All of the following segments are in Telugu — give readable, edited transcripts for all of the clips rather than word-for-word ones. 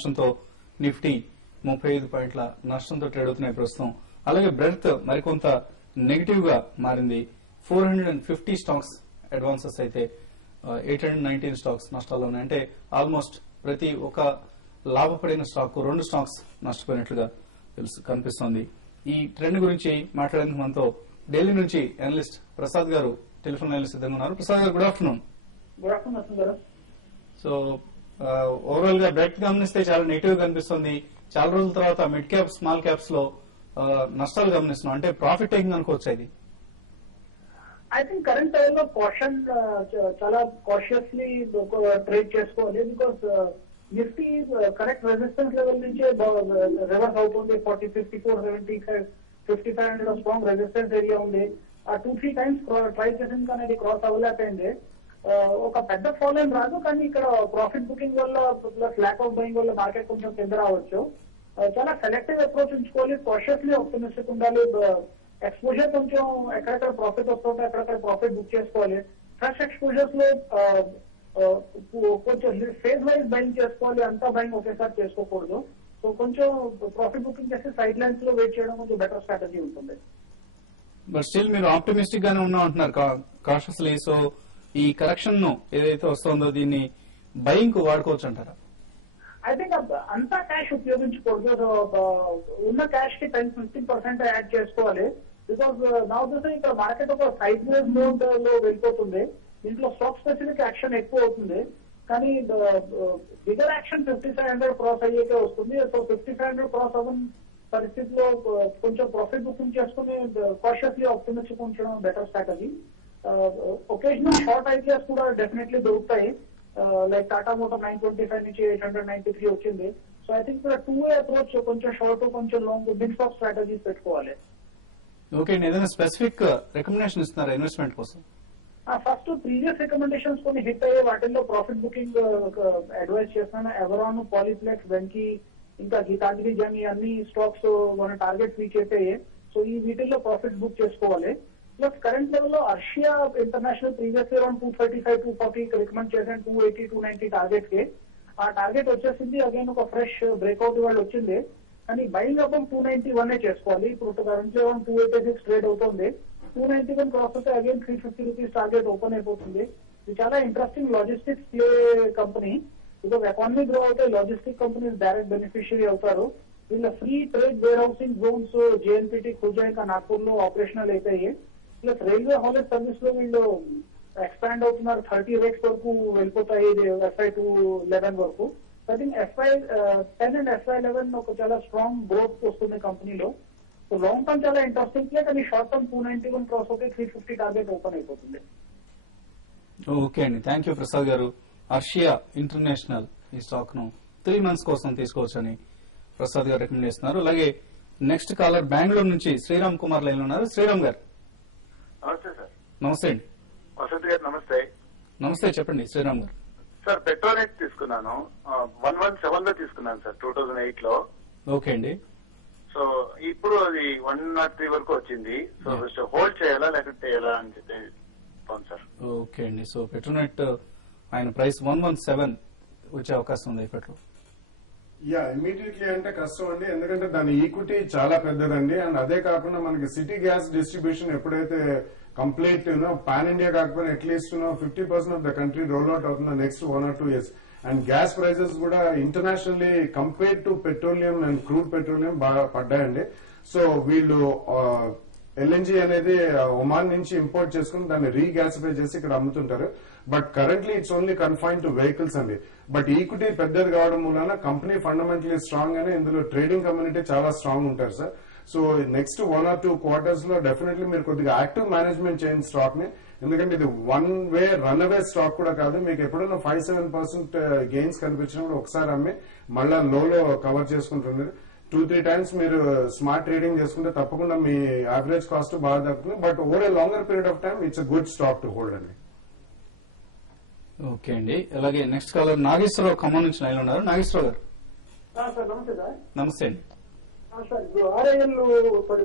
నష్టంతో నిఫ్టీ 35 పాయింట్ల నష్టంతో ట్రేడ్ అవుతున్నాయి ప్రస్తుతం. అలాగే బ్రెడ్త్ మరికొంత నెగిటివ్ గా మారింది. 450 స్టాక్స్ అడ్వాన్సెస్ అయితే 819 స్టాక్స్ నష్టాల్లో ఉన్నాయి. అంటే ఆల్మోస్ట్ ప్రతి ఒక లాభపడిన స్టాక్ 2 స్టాక్స్ నష్టపోయినట్లుగా కనిపిస్తోంది. ఈ ట్రెండ్ గురించి మాట్లాడేందుకు మనతో ఢిల్లీ నుంచి అనలిస్ట్ ప్రసాద్ గారు టెలిఫోన్ లైన్ సిద్ధంగా ఉన్నారు. ప్రసాద్ గారు, good afternoon. Good afternoon. So overall గా బ్రెడ్త్ గమనిస్తే చాలా నెగిటివ్ కనిపిస్తుంది. చాలా రోజుల తర్వాత మిడ్ క్యాప్ స్మాల్ క్యాప్స్ లో నష్టాలు గమనిస్తున్నాం. అంటే ప్రాఫిట్ టేకింగ్ అనుకోవచ్చు ఇది. ఐ థింక్ కరెంట్ టైమ్ లో కాషన్ చాలా కాషియస్లీ ట్రేడ్ చేసుకోవాలి. Because Nifty correct resistance level నుంచే రివర్స్ అవుతుంది. 40, 54, 75, 5500 స్ట్రాంగ్ రెసిస్టెన్స్ ఏరియా ఉంది. ఆ 2-3 టైమ్స్ ట్రై చేసింది కానీ అది క్రాస్ అవ్వలేకపోయింది. ఒక పెద్ద ఫాల్ ఏం రాదు, కానీ ఇక్కడ ప్రాఫిట్ బుకింగ్ వల్ల ప్లస్ ల్యాక్ ఆఫ్ బయింగ్ వల్ల మార్కెట్ కొంచెం కింద రావచ్చు. చాలా సెలెక్టివ్ అప్రోచ్ ఉంచుకోవాలి, కాషియస్లీ ఆప్టిమిస్టిక్ ఉండాలి. ఎక్స్పోజర్ కొంచెం ఎక్కడెక్కడ ప్రాఫిట్ వస్తుంటే అక్కడక్కడ ప్రాఫిట్ బుక్ చేసుకోవాలి. ఫ్రెష్ ఎక్స్పోజర్స్ లో కొంచెం ఫేజ్ వైజ్ బయింగ్ చేసుకోవాలి, అంతా బయింగ్ ఒకేసారి చేసుకోకూడదు. సో కొంచెం ప్రాఫిట్ బుకింగ్ చేసి సైడ్ లైన్స్ లో వెయిట్ చేయడం కొంచెం బెటర్ స్ట్రాటజీ ఉంటుంది. బట్ స్టిల్ మీరు ఆప్టిమిస్టిక్ గానే ఉన్నా అంటున్నారు కాషియస్లీ. సో ఈ కరెక్షన్ ను ఏదైతే వస్తుందో దీన్ని బయింగ్ కు వాడుకోవచ్చు అంటారా? ఐ థింక్ అంతా క్యాష్ ఉపయోగించకూడదు. ఉన్న క్యాష్ కి 10-15% యాడ్ చేసుకోవాలి. బికాస్ నా ఉద్దేశం ఇక్కడ మార్కెట్ ఒక సైడ్ వేజ్ మోడ్ లో వెళ్ళిపోతుంది. దీంట్లో స్టాక్ స్పెసిఫిక్ యాక్షన్ ఎక్కువ అవుతుంది, కానీ బిగర్ యాక్షన్ 5500 క్రాస్ అయ్యేకే వస్తుంది. సో 5500 క్రాస్ అవ్వని పరిస్థితిలో కొంచెం ప్రాఫిట్ బుకింగ్ చేసుకుని కాషియస్లీ ఆప్టిమిస్టిక్ ఉంచడం better strategy. Occasional short ideas కూడా డెఫినెట్లీ దొరుకుతాయి. లైక్ టాటా మోటార్ 925 నుంచి 893 వచ్చింది. సో ఐ థింక్ ఇక్కడ 2-way అప్రోచ్, కొంచెం షార్ట్ కొంచెం లాంగ్ మిక్స్ ఆఫ్ స్ట్రాటజీస్ పెట్టుకోవాలి. ఓకే, ఏదైనా స్పెసిఫిక్ రికమెండేషన్ ఇస్తున్నారా ఇన్వెస్ట్మెంట్ కోసం? ఫస్ట్ ప్రీవియస్ రికమెండేషన్స్ కొన్ని హిట్ అయ్యే వాటిల్లో ప్రాఫిట్ బుకింగ్ అడ్వైజ్ చేస్తున్నాను. ఎవరాన్, పాలిప్లెక్స్, వెంకీ, ఇంకా గీతాంజలి జన్, అన్ని స్టాక్స్ మన టార్గెట్ రీచ్ అయిపోయాయి. సో ఈ వీటిల్లో ప్రాఫిట్ బుక్ చేసుకోవాలి. ప్లస్ కరెంట్ లెవెల్ లో Arshiya international previous around 235-240 recommend చేశాను. 280-290 టార్గెట్ కి. ఆ టార్గెట్ వచ్చేసింది. అగైన్ ఒక ఫ్రెష్ బ్రేక్అవుట్ ఇవాళ వచ్చింది, కానీ బయింగ్ అప్పుడు 291 చేసుకోవాలి. ఇప్పుడు కరెంట్ అరౌండ్ 286 ట్రేడ్ అవుతుంది. 291 క్రాస్ అయితే అగైన్ 350 రూపీస్ టార్గెట్ ఓపెన్ అయిపోతుంది. ఇది చాలా interesting logistics play company. Because economy grow అయితే లాజిస్టిక్ కంపెనీస్ డైరెక్ట్ బెనిఫిషియరీ అవుతారు. వీళ్ళ ఫ్రీ ట్రేడ్ వేర్ హౌసింగ్ జోన్స్ జేఎన్పీటీ, ఖుజా, ఇంకా నాగ్పూర్ లో ఆపరేషనల్ అయిపోయి. ప్లస్ రైల్వే హాలేజ్ సర్వీస్ లో వీళ్ళు ఎక్స్పాండ్ అవుతున్నారు. 30 రేట్స్ వరకు వెళ్ళిపోతాయి FY11 వరకు. I think FY10 and FY11 ఒక చాలా స్ట్రాంగ్ గ్రోత్ వస్తుంది కంపెనీలో. సో లాంగ్ టర్మ్ చాలా ఇంట్రెస్టింగ్ ప్లే, కానీ షార్ట్ టర్మ్ 291 క్రాస్ అయితే 350 టార్గెట్ ఓపెన్ అయిపోతుంది. ఓకే అండి, థ్యాంక్ యూ ప్రసాద్ గారు. అర్షియా ఇంటర్నేషనల్ ఈ స్టాక్ ను 3 months కోసం తీసుకోవచ్చని ప్రసాద్ గారు రికమెండ్ చేస్తున్నారు. అలాగే నెక్స్ట్ కాలర్ బెంగళూరు నుంచి శ్రీరామ్ కుమార్ లైన్ ఉన్నారు. శ్రీరామ్ గారు, నమస్తే సార్. నమస్తే అండి. వసంత్ గారు నమస్తే. నమస్తే, చెప్పండి శ్రీరామ్ గారు. సార్ పెట్రోనెట్ తీసుకున్నాను, 117 లో తీసుకున్నాను సార్ 2008 లో. ఓకే అండి. సో ఇప్పుడు అది 103 వరకు వచ్చింది. సో హోల్డ్ చేయాలా లేకపోతే ఎలా అని చెప్పి సార్. ఓకే అండి. సో పెట్రోనెట్ ఆయన ప్రైస్ 117 వచ్చే అవకాశం ఉంది ఇప్పట్లో. ఇమీడియట్లీ అంటే కష్టం అండి, ఎందుకంటే దాని ఈక్విటీ చాలా పెద్దదండి. అండ్ అదే కాకుండా మనకి సిటీ గ్యాస్ డిస్ట్రిబ్యూషన్ ఎప్పుడైతే కంప్లీట్ పాన్ ఇండియా కాకపోయినా అట్లీస్ట్ 50% of the country roll out అవుతుందో next 1 or 2 years. And gas prices కూడా internationally compared to petroleum and crude petroleum బాగా పడ్డాయండి. సో వీళ్ళు ఎల్ఎన్జీ అనేది ఒమాన్ నుంచి ఇంపోర్ట్ చేసుకుని దాన్ని రీగ్యాసిఫై చేసి ఇక్కడ అమ్ముతుంటారు. But currently it's only confine to vehicles అండి. బట్ ఈక్విటీ పెద్దది కావడం మూలన కంపెనీ ఫండమెంటలీ స్ట్రాంగ్ అని, ఇందులో ట్రేడింగ్ కమ్యూనిటీ చాలా స్ట్రాంగ్ ఉంటారు sir. So next 1 or 2 quarters లో డెఫినెట్లీ మీరు కొద్దిగా యాక్టివ్ మేనేజ్మెంట్ చేయండి స్టాక్ ని. ఎందుకంటే ఇది one way run away stock కూడా కాదు. మీకు ఎప్పుడైనా 5-7% గెయిన్స్ కనిపించినప్పుడు ఒకసారి అమ్మి మళ్ళా లోలో కవర్ చేసుకుంటుంది. 2-3 times మీరు స్మార్ట్ ట్రేడింగ్ చేసుకుంటే తప్పకుండా మీ యావరేజ్ కాస్ట్ బాగా తగ్గుతుంది. But over a longer period of time it's good stock to hold అండి. ఓకే అండి. అలాగే నెక్స్ట్ కాలర్ నాగేశ్వరరావు ఖమ్మం నుంచి లైన్ ఉన్నారు. నాగేశ్వరరావు గారు, నమస్తే సార్. నమస్తే అండి. సార్ ఆర్ఐఎల్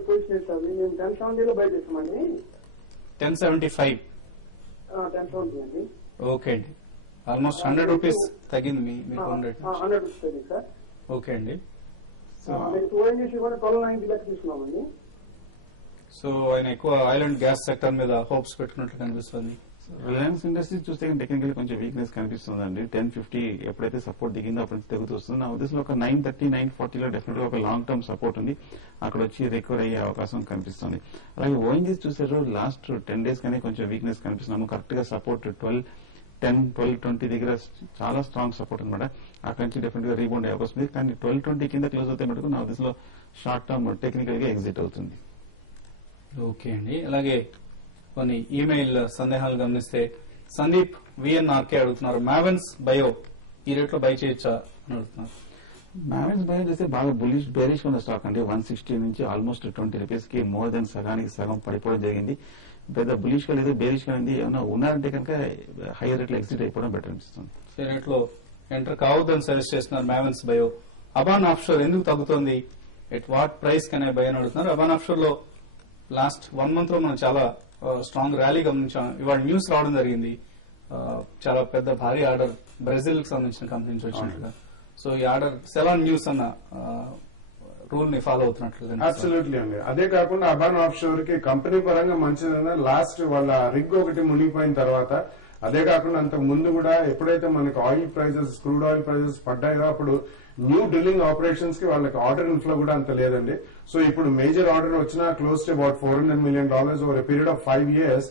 పొజిషన్ సార్ మేము 1070 లో బై చేసామండి. 1075. 1070 అండి. ఓకే అండి, ఆల్మోస్ట్ 100 రూపీస్ తగ్గింది మీకు. 100 రూపీస్ తగ్గింది సార్. ఓకే అండి. మేము 2NGC కూడా 1290 లెక్క తీసుకున్నామండి. సో ఆయన ఎక్కువ ఆయిల్ అండ్ గ్యాస్ సెక్టర్ మీద హోప్స్ పెట్టుకున్నట్లు కనిపిస్తుంది. రిలయన్స్ ఇండస్ట్రీస్ చూస్తే టెక్నికల్ కొంచెం వీక్నెస్ కనిపిస్తుందండి. 1050 ఎప్పుడైతే సపోర్ట్ దిగిందో అప్పుడు తెగుతూ వస్తుంది. నా ఉద్దేశంలో ఒక 930, 940 లో డెఫినెట్ గా ఒక లాంగ్ టర్మ్ సపోర్ట్ ఉంది, అక్కడ వచ్చి రికవర్ అయ్యే అవకాశం కనిపిస్తుంది. అలాగే ఓఎన్జీసీ చూసారు లాస్ట్ 10 days కానీ కొంచెం వీక్నెస్ కనిపిస్తున్నాము. కరెక్ట్ గా సపోర్ట్ 1210, 1220 దగ్గర చాలా స్ట్రాంగ్ సపోర్ట్ అనమాట. అక్కడి నుంచి డెఫినెట్ గా రీబౌండ్ అయ్యే అవకాశం ఉంది. కానీ 1220 కింద క్లోజ్ అవుతే మటుకు నా ఉద్దేశంలో షార్ట్ టర్మ్ టెక్నికల్ గా ఎగ్జిట్ అవుతుంది. ఓకే అండి. అలాగే కొన్ని ఈమెయిల్ సందేహాలు గమనిస్తే సందీప్ విఎన్ఆర్కే అడుగుతున్నారు, మావెన్స్ బయో ఈ రేట్ లో బై చేయొచ్చా అని అడుగుతున్నారు. మావెన్స్ బయో చేస్తే బాగా బులిష్ బేరిష్ ఉన్న స్టాక్ అండి. 160 నుంచి ఆల్మోస్ట్ 20 రూపీస్ కి మోర్ దెన్ సగానికి సగం పడిపోవడం జరిగింది. పెద్ద బులిష్ గా లేదు, బేరిష్ గా ఉంది. ఏమన్నా ఉన్నారంటే కనుక హైయర్ రేట్ లో ఎగ్జిట్ అయిపోవడం బెటర్ అనిపిస్తుంది. ఈ రేట్ లో ఎంటర్ కావద్దని సజెస్ట్ చేస్తున్నారు మావెన్స్ బయో. అబాన్ ఆఫ్షోర్ ఎందుకు తగ్గుతోంది, ఎట్ వాట్ ప్రైస్ కనే బై అని అడుగుతున్నారు. అబాన్ ఆఫ్షోర్ లో లాస్ట్ 1 month లో మనం చాలా స్ట్రాంగ్ ర్యాలీ గమనించాం. ఇవాళ న్యూస్ రావడం జరిగింది, చాలా పెద్ద భారీ ఆర్డర్ బ్రెజిల్ కి సంబంధించిన కంపెనీ నుంచి వచ్చినట్లుగా. సో ఈ ఆర్డర్ సెలాన్ న్యూస్ అన్న రూల్ ని ఫాలో అవుతున్నట్లుగా. అబ్సల్యూట్లీ అండి. అదే కాకుండా అబాన్ ఆఫ్ షోర్ కి కంపెనీ పరంగా మంచిదన్న లాస్ట్ వాళ్ళ రిగ్ ఒకటి మునిగిపోయిన తర్వాత, అదే కాకుండా అంతకు ముందు కూడా ఎప్పుడైతే మనకి oil prices, crude oil prices పడ్డాయో అప్పుడు న్యూ డ్రిల్లింగ్ ఆపరేషన్స్ కి వాళ్ళకి ఆర్డర్ ఇన్ఫ్లో కూడా అంత లేదండి. సో ఇప్పుడు మేజర్ ఆర్డర్ వచ్చినా close to about $400 million over a period of 5 years.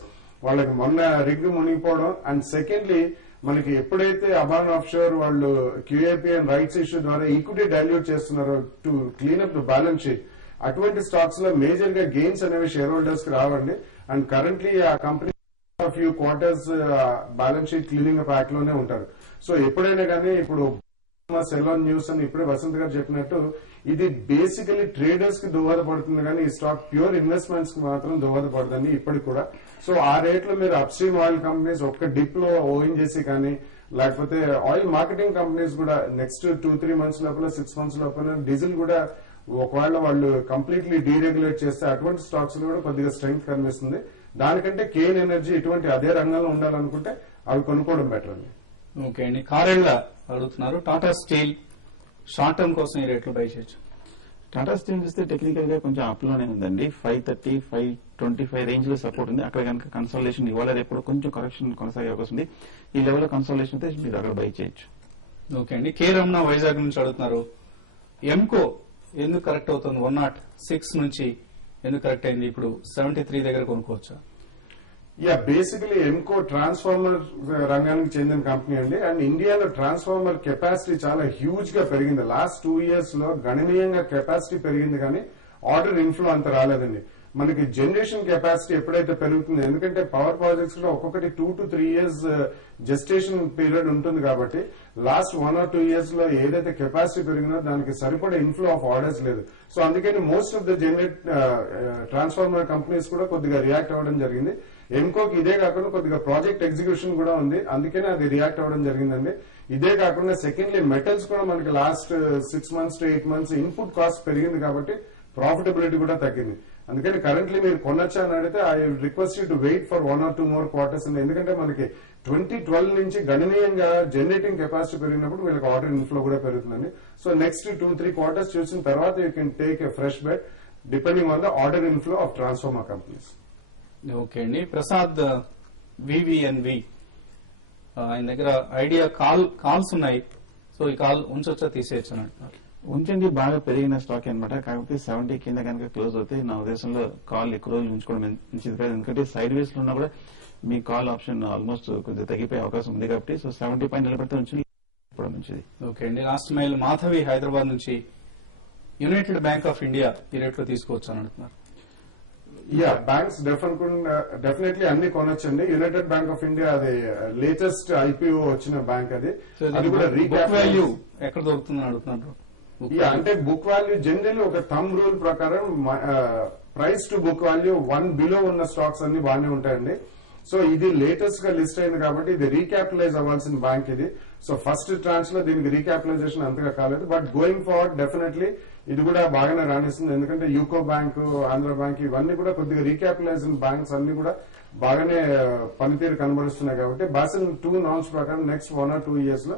వాళ్ళకి మొన్న రిగ్ మునిగిపోవడం. అండ్ సెకండ్లీ మనకి ఎప్పుడైతే అబాన్ ఆఫ్ షోర్ వాళ్ళు క్యూఏపీ అండ్ రైట్స్ ఇష్యూ ద్వారా ఈక్విటీ డైల్యూట్ చేస్తున్నారో to clean up the balance sheet, అటువంటి స్టాక్స్ లో మేజర్ గా గెయిన్స్ అనేవి షేర్ హోల్డర్స్ కి రావండి. అండ్ కరెంట్లీ ఆ company few quarters balance sheet cleaning up act లోనే ఉంటారు. సో ఎప్పుడైనా కానీ ఇప్పుడు సెలాన్ న్యూస్ అని ఇప్పుడే వసంత్ గారు చెప్పినట్టు ఇది బేసికలీ ట్రేడర్స్ కి దోహదపడుతుంది, కానీ ఈ స్టాక్ ప్యూర్ ఇన్వెస్ట్మెంట్స్ కి మాత్రం దోహదపడుతుంది ఇప్పటికి కూడా. సో ఆ రేట్ లో మీరు అప్ స్ట్రీమ్ ఆయిల్ కంపెనీస్ ఒక్క డిప్ లో ఓఎన్జీసీ కానీ లేకపోతే ఆయిల్ మార్కెటింగ్ కంపెనీస్ కూడా నెక్స్ట్ 2-3 months లోపల 6 months లోపల డీజిల్ కూడా ఒకవేళ వాళ్ళు కంప్లీట్లీ డీరెగ్యులేట్ చేస్తే అటువంటి స్టాక్స్ లో కూడా కొద్దిగా స్ట్రెంగ్త్ కనిపిస్తుంది. దానికంటే కేన్ ఎనర్జీ ఇటువంటి అదే రంగంలో ఉండాలనుకుంటే అవి కొనుక్కోవడం బెటర్ అండి. ఓకే అండి. కారెళ్ళ అడుగుతున్నారు, టాటా స్టీల్ షార్ట్ టర్మ్ కోసం ఈ రేట్లో బై చేయొచ్చు. టాటా స్టీల్ చూస్తే టెక్నికల్ గా కొంచెం అప్ లోనే ఉందండి. 530, 525 రేంజ్ లో సపోర్ట్ ఉంది. అక్కడ కనుక కన్సల్టేషన్ ఇవాళ రేపు కొంచెం కరెక్షన్ కొనసాగే అవకాశం ఉంది. ఈ లెవెల్ లో కన్సల్టేషన్ అయితే మీరు అక్కడ బై చేయొచ్చు. ఓకే అండి. కే రమణ వైజాగ్ నుంచి అడుగుతున్నారు, ఎంకో ఎందుకు కరెక్ట్ అవుతుంది, 106 నుంచి ఎందుకు కరెక్ట్ అయింది, ఇప్పుడు 73 దగ్గర కొనుక్కోవచ్చా? యా, బేసికలీ ఎంకో ట్రాన్స్ఫార్మర్ రంగానికి చెందిన కంపెనీ అండి. అండ్ ఇండియాలో ట్రాన్స్ఫార్మర్ కెపాసిటీ చాలా హ్యూజ్ గా పెరిగింది. లాస్ట్ 2 years లో గణనీయంగా కెపాసిటీ పెరిగింది, కానీ ఆర్డర్ ఇన్ఫ్లో అంత రాలేదండి. మనకి జనరేషన్ కెపాసిటీ ఎప్పుడైతే పెరుగుతుంది, ఎందుకంటే పవర్ ప్రాజెక్ట్స్ లో ఒక్కొక్కటి 2 to 3 years జెస్టేషన్ పీరియడ్ ఉంటుంది కాబట్టి లాస్ట్ 1 or 2 years లో ఏదైతే కెపాసిటీ పెరిగిందో దానికి సరిపడే ఇన్ఫ్లో ఆఫ్ ఆర్డర్స్ లేదు. సో అందుకని most of the generate transformer companies కూడా కొద్దిగా రియాక్ట్ అవ్వడం జరిగింది. ఎంకోకి ఇదే కాకుండా కొద్దిగా ప్రాజెక్ట్ ఎగ్జిక్యూషన్ కూడా ఉంది, అందుకనే అది రియాక్ట్ అవ్వడం జరిగిందండి. ఇదే కాకుండా సెకండ్లీ మెటల్స్ కూడా మనకి last 6 months to 8 months input cost పెరిగింది కాబట్టి ప్రాఫిటబిలిటీ కూడా తగ్గింది. అందుకని కరెంట్లీ మీరు కొనొచ్చా అని అడిగితే I request you to wait for 1 or 2 more quarters అండి. ఎందుకంటే మనకి 2012 నుంచి గణనీయంగా జనరేటింగ్ కెపాసిటీ పెరిగినప్పుడు వీళ్ళకి ఆర్డర్ ఇన్ఫ్లో కూడా పెరుగుతుందండి. సో నెక్స్ట్ 2-3 quarters చూసిన తర్వాత you can take a fresh bet depending on the order inflow of transformer companies. Okay అండి. ప్రసాద్ వివిఎన్వి ఆయన దగ్గర ఐడియా కాల్స్ ఉన్నాయి, సో ఈ కాల్ ఉంచొచ్చా తీసేయచ్చు అని అంటున్నారు. ఉంచండి, బాగా పెరిగిన స్టాక్ అనమాట. కాకపోతే 70 కింద కనుక క్లోజ్ అవుతే నా ఉద్దేశంలో కాల్ ఎక్కువ రోజులు ఉంచుకోవడం మంచిది కాదు. ఎందుకంటే సైడ్ వేస్ లో ఉన్నా కూడా మీ కాల్ ఆప్షన్ ఆల్మోస్ట్ కొద్దిగా తగ్గిపోయే అవకాశం ఉంది కాబట్టి సో 70 పైన నిలబడితే ఉంచి మంచిది. ఓకే అండి. లాస్ట్ మైల్ మాధవి హైదరాబాద్ నుంచి యునైటెడ్ బ్యాంక్ ఆఫ్ ఇండియా ఈ రేట్లో తీసుకోవచ్చు అని అంటున్నారు. యా, బ్యాంక్స్ డెఫినెట్లీ అన్ని కొనొచ్చండి. యునైటెడ్ బ్యాంక్ ఆఫ్ ఇండియా అది లేటెస్ట్ ఐపీఓ వచ్చిన బ్యాంక్, అది కూడా బుక్ వాల్యూ ఎక్కడ దొరుకుతుందని అడుగుతున్నారు. అంటే బుక్ వాల్యూ జనరల్లీ ఒక థంబ్ రూల్ ప్రకారం price to book value 1 below ఉన్న స్టాక్స్ అన్ని బాగానే ఉంటాయండి. సో ఇది లేటెస్ట్ గా లిస్ట్ అయింది కాబట్టి ఇది రీక్యాపిటలైజ్ అవ్వాల్సిన బ్యాంక్ ఇది. సో ఫస్ట్ ట్రాన్స్ లో దీనికి రీక్యాపిటలైజేషన్ అంతగా కాలేదు, బట్ గోయింగ్ ఫార్వర్డ్ డెఫినెట్లీ ఇది కూడా బాగానే రాణిస్తుంది. ఎందుకంటే యూకో బ్యాంక్, ఆంధ్ర బ్యాంక్ ఇవన్నీ కూడా కొద్దిగా రీక్యాపిటలైజ్ బ్యాంక్స్ అన్ని కూడా బాగానే పనితీరు కనబరుస్తున్నాయి కాబట్టి బాసిల్ 2 norms ప్రకారం నెక్స్ట్ 1 or 2 years లో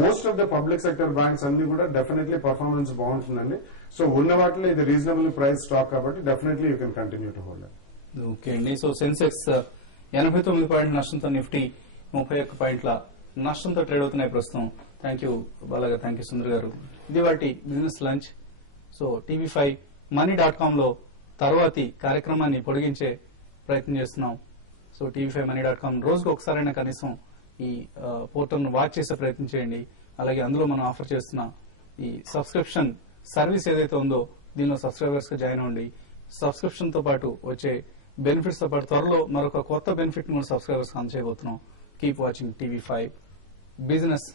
most of the public sector banks అన్ని కూడా డెఫినెట్లీ పర్ఫార్మెన్స్ బాగుంటుందండి. సో ఉన్న వాటిలో ఇది రీజనబుల్ ప్రైస్ స్టాక్ కాబట్టి definitely you can continue to hold. Okay అండి. సో సెన్సెక్స్ 89 పాయింట్ల నష్టంతో, నిఫ్టీ 31 పాయింట్ల నష్టంతో ట్రేడ్ అవుతున్నాయి ప్రస్తుతం. థ్యాంక్ యూ బాలాగా, థ్యాంక్ యూ సుందర్ గారు. ఇది వాటి business lunch. So TV5 money.com లో తర్వాతి కార్యక్రమాన్ని పొడిగించే ప్రయత్నం చేస్తున్నాం. సో TV5 money.com రోజుకు ఒకసారైనా కనీసం ఈ పోర్టల్ ను వాచ్ చేసే ప్రయత్నం చేయండి. అలాగే అందులో మనం ఆఫర్ చేస్తున్న ఈ సబ్స్క్రిప్షన్ సర్వీస్ ఏదైతే ఉందో దీనిలో సబ్స్క్రైబర్స్ గా జాయిన్ అవ్వండి. సబ్స్క్రిప్షన్ తో పాటు వచ్చే బెనిఫిట్స్ తో పాటు త్వరలో మరొక కొత్త బెనిఫిట్ కూడా సబ్స్క్రైబర్స్ అందజేయబోతున్నాం. Keep watching TV5 business